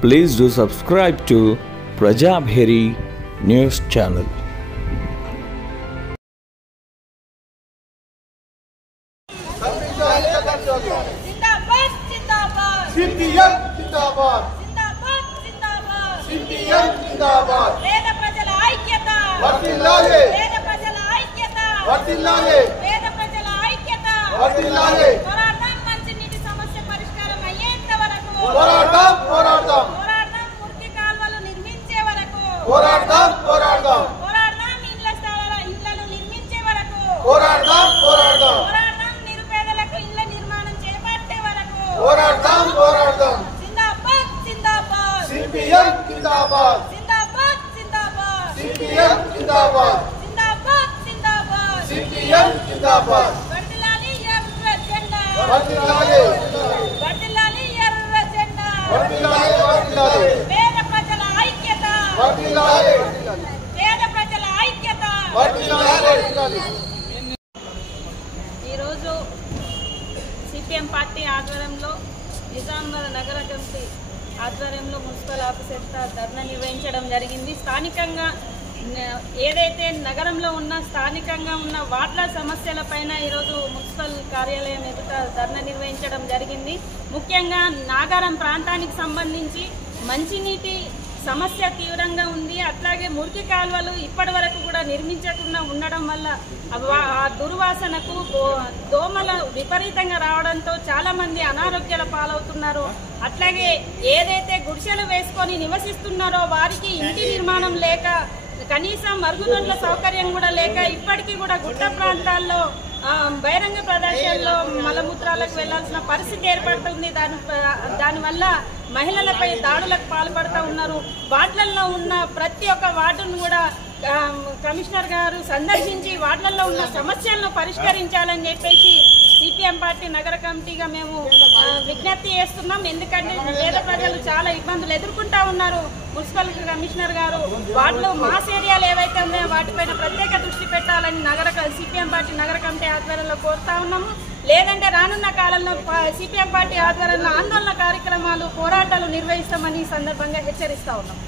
Please do subscribe to Prajabheri News Channel. CPM जिंदाबाद जिंदाबाद जिंदाबाद CPM जिंदाबाद పేద ప్రజల ఐక్యత వర్ధిల్లాలి పేద ప్రజల ఐక్యత వర్ధిల్లాలి పేద ప్రజల ఐక్యత వర్ధిల్లాలి పోరాటం మంచినీటి సమస్య పరిష్కారం అయ్యేంత వరకు పోరాటం పోరాటం పోరాటం మురికి కాల్వలు నిర్మించే వరకు పోరాటం పోరాటం పోరాటం ఇళ్లను నిర్మించే వరకు పోరాటం పోరాటం పోరాటం నిరుపేదలకు ఇళ్ల నిర్మాణం చేపట్టే వరకు పోరాటం పోరాటం జిందాబాద్ జిందాబాద్ CPM జిందాబాద్ జిందాబాద్ జిందాబాద్ CPM జిందాబాద్ జిందాబాద్ జిందాబాద్ CPM జిందాబాద్ వర్ధిల్లాలి ఎర్ర జెండా వర్ధిల్లాలి వర్ధిల్లాలి ఎర్ర జెండా వర్ధిల్లాలి వర్ధిల్లాలి పేద ప్రజల ఐక్యత వర్ధిల్లాలి పేద ప్రజల ఐక్యత వర్ధిల్లాలి ఈ రోజు CPM పార్టీ ఆధ్వర్యంలో నిజామాబాద్ నగర కమిటీ ఆధ్వర్యంలో మున్సిపల్ ఆఫీస్ ఎదుట ధర్నా నిర్వహించడం జరిగింది. స్థానికంగా ఏదైతే నగరంలో ఉన్న స్థానికంగా ఉన్న వార్డుల సమస్యలపైన ఈరోజు మున్సిపల్ కార్యాలయం ఎదుట ధర్నా నిర్వహించడం జరిగింది. ముఖ్యంగా నాగారం ప్రాంతానికి సంబంధించి మంచినీటి సమస్య తీవ్రంగా ఉంది. అట్లాగే మురికి కాలువలు ఇప్పటి వరకు కూడా నిర్మించకుండా ఉండడం వల్ల ఆ దుర్వాసనకు దోమల విపరీతంగా రావడంతో చాలా మంది అనారోగ్యాల పాలవుతున్నారు. అట్లాగే ఏదైతే గుడిసెలు వేసుకొని నివసిస్తున్నారో వారికి ఇంటి నిర్మాణం లేక కనీసం మరుగుదొడ్ల సౌకర్యం కూడా లేక ఇప్పటికీ కూడా గుట్ట ప్రాంతాల్లో బహిరంగ ప్రదేశాల్లో మలమూత్రాలకు వెళ్లాల్సిన పరిస్థితి ఏర్పడుతుంది. దానివల్ల మహిళలపై దాడులకు పాల్పడుతూ ఉన్నారు. వార్డులలో ఉన్న ప్రతి ఒక్క వార్డును కూడా కమిషనర్ గారు సందర్శించి వార్డులలో ఉన్న సమస్యలను పరిష్కరించాలని చెప్పేసి CPM పార్టీ నగర కమిటీగా మేము విజ్ఞప్తి చేస్తున్నాం. ఎందుకంటే పేద ప్రజలు చాలా ఇబ్బందులు ఎదుర్కొంటా ఉన్నారు. మున్సిపల్ కమిషనర్ గారు వార్డులో మాస్ ఏరియాలు ఏవైతే ఉన్నాయో వాటిపైన ప్రత్యేక దృష్టి పెట్టాలని CPM పార్టీ నగర కమిటీ ఆధ్వర్యంలో కోరుతా ఉన్నాము. లేదంటే రానున్న కాలంలో CPM పార్టీ ఆధ్వర్యంలో ఆందోళన కార్యక్రమాలు పోరాటాలు నిర్వహిస్తామని ఈ సందర్భంగా హెచ్చరిస్తా ఉన్నాం.